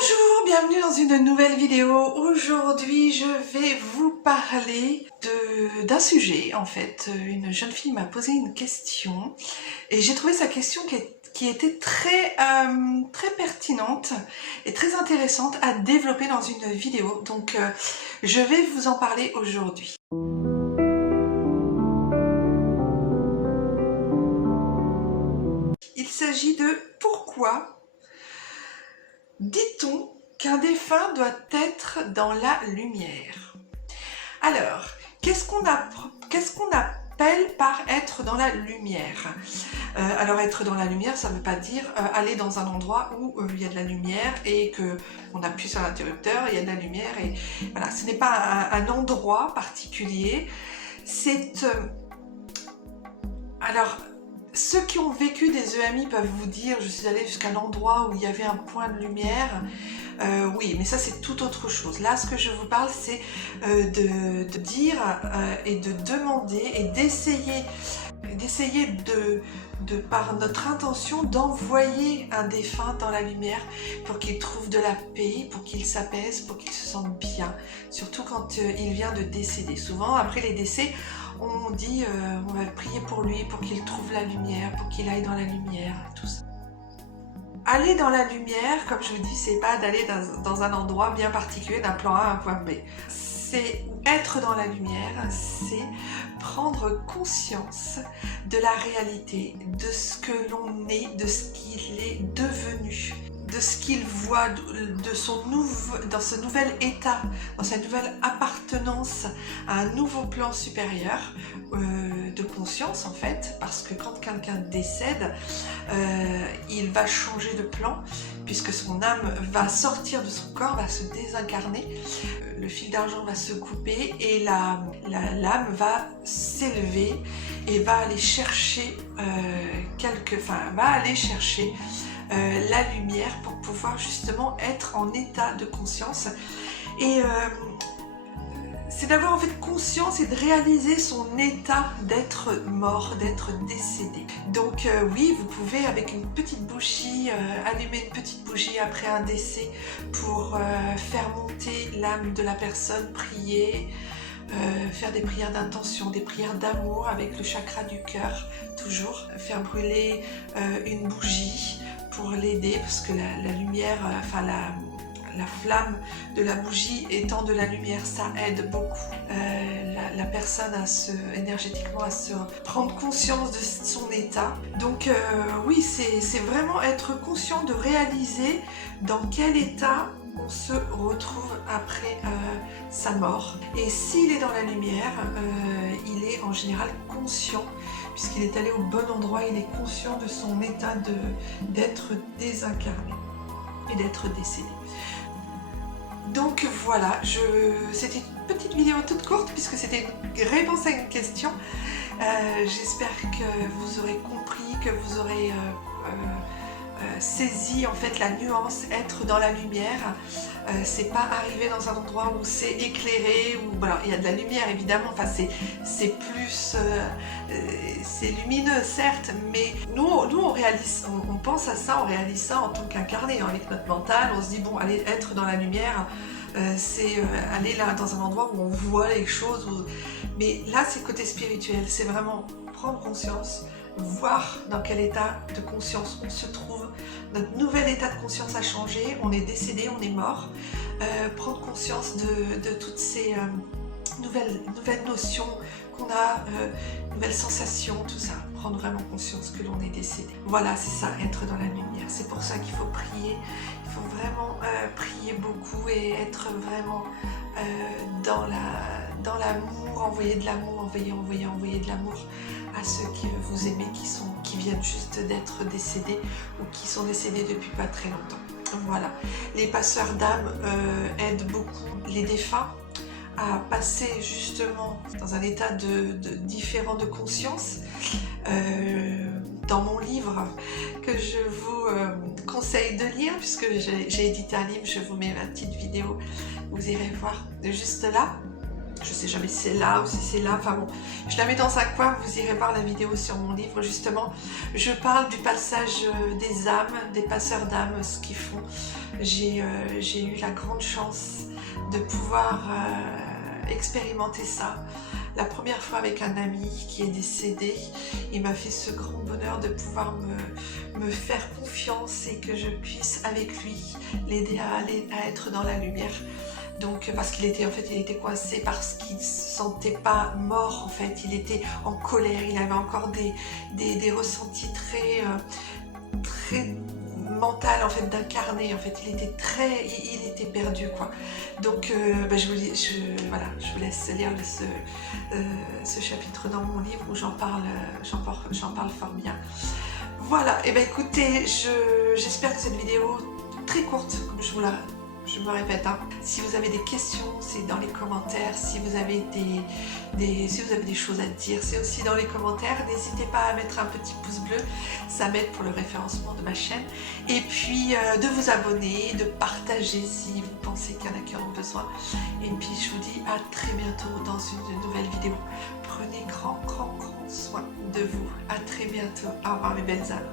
Bonjour, bienvenue dans une nouvelle vidéo. Aujourd'hui, je vais vous parler d'un sujet. En fait, une jeune fille m'a posé une question et j'ai trouvé sa question qui était très pertinente et très intéressante à développer dans une vidéo. Donc, je vais vous en parler aujourd'hui. Il s'agit de pourquoi dit-on qu'un défunt doit être dans la lumière? Alors, qu'est-ce qu'on appelle par être dans la lumière? Alors, être dans la lumière, ça ne veut pas dire aller dans un endroit où il y a de la lumière et qu'on appuie sur l'interrupteur, il y a de la lumière et voilà, ce n'est pas un endroit particulier. C'est... alors, ceux qui ont vécu des EMI peuvent vous dire je suis allée jusqu'à l'endroit où il y avait un point de lumière. Oui, mais ça c'est tout autre chose. Là, ce que je vous parle, c'est de dire et de demander et d'essayer par notre intention d'envoyer un défunt dans la lumière pour qu'il trouve de la paix, pour qu'il s'apaise, pour qu'il se sente bien, surtout quand il vient de décéder. Souvent, après les décès, on dit on va prier pour lui, pour qu'il trouve la lumière, pour qu'il aille dans la lumière, tout ça. Aller dans la lumière, comme je vous dis, c'est pas d'aller dans un endroit bien particulier, d'un plan A à un point B. C'est être dans la lumière, c'est prendre conscience de la réalité, de ce que l'on est, de ce qu'il est devenu, de ce qu'il voit, dans ce nouvel état, dans sa nouvelle appartenance à un nouveau plan supérieur de conscience en fait, parce que quand quelqu'un décède, il va changer de plan, puisque son âme va sortir de son corps, va se désincarner, le fil d'argent va se couper et l'âme va s'élever et va aller chercher la lumière pour pouvoir justement être en état de conscience. Et c'est d'avoir en fait conscience et de réaliser son état d'être mort, d'être décédé. Donc oui, vous pouvez avec une petite bougie, allumer une petite bougie après un décès pour faire monter l'âme de la personne, prier, faire des prières d'intention, des prières d'amour avec le chakra du cœur, toujours. Faire brûler une bougie pour l'aider, parce que la lumière, la flamme de la bougie étant de la lumière, ça aide beaucoup la personne énergétiquement à se prendre conscience de son état. Donc oui, c'est vraiment être conscient de réaliser dans quel état on se retrouve après sa mort. Et s'il est dans la lumière, il est en général conscient, puisqu'il est allé au bon endroit, il est conscient de son état d'être désincarné et d'être décédé. Donc voilà, c'était une petite vidéo toute courte puisque c'était une réponse à une question. J'espère que vous aurez compris, que vous aurez saisi en fait la nuance, être dans la lumière. C'est pas arriver dans un endroit où c'est éclairé, où voilà, il y a de la lumière évidemment, enfin c'est plus c'est lumineux certes, mais nous on réalise, on pense à ça, on réalise ça en tant qu'incarné, hein, avec notre mental. On se dit bon, aller être dans la lumière, c'est aller là dans un endroit où on voit les choses, mais là c'est côté spirituel, c'est vraiment prendre conscience, voir dans quel état de conscience on se trouve, notre nouvel état de conscience a changé, on est décédé, on est mort, prendre conscience de toutes ces nouvelles notions qu'on a, nouvelles sensations, tout ça, prendre vraiment conscience que l'on est décédé. Voilà, c'est ça, être dans la lumière. C'est pour ça qu'il faut prier, il faut vraiment prier beaucoup et être vraiment dans l'amour, envoyer de l'amour, envoyer de l'amour à ceux qui vous aimez, qui viennent juste d'être décédés ou qui sont décédés depuis pas très longtemps. Voilà, les passeurs d'âme aident beaucoup les défunts à passer justement dans un état différent de conscience. Dans mon livre que je vous conseille de lire, puisque j'ai édité un livre, je vous mets ma petite vidéo, vous irez voir juste là. Je sais jamais si c'est là ou si c'est là, enfin bon, je la mets dans un coin, vous irez voir la vidéo sur mon livre justement. Je parle du passage des âmes, des passeurs d'âmes, ce qu'ils font. J'ai eu la grande chance de pouvoir expérimenter ça. La première fois avec un ami qui est décédé, il m'a fait ce grand bonheur de pouvoir me faire confiance et que je puisse avec lui l'aider à être dans la lumière. Donc parce qu'il était il était coincé parce qu'il ne se sentait pas mort en fait, il était en colère, il avait encore des ressentis très mental en fait d'incarner, en fait il était perdu quoi. Donc je vous laisse lire ce chapitre dans mon livre où j'en parle fort bien. Voilà, et écoutez, j'espère que cette vidéo très courte, comme je me répète, hein. Si vous avez des questions, c'est dans les commentaires. Si vous avez des choses à dire, c'est aussi dans les commentaires. N'hésitez pas à mettre un petit pouce bleu, ça m'aide pour le référencement de ma chaîne. Et puis de vous abonner, de partager si vous pensez qu'il y en a qui en ont besoin. Et puis je vous dis à très bientôt dans une nouvelle vidéo. Prenez grand soin de vous. À très bientôt. Au revoir mes belles âmes.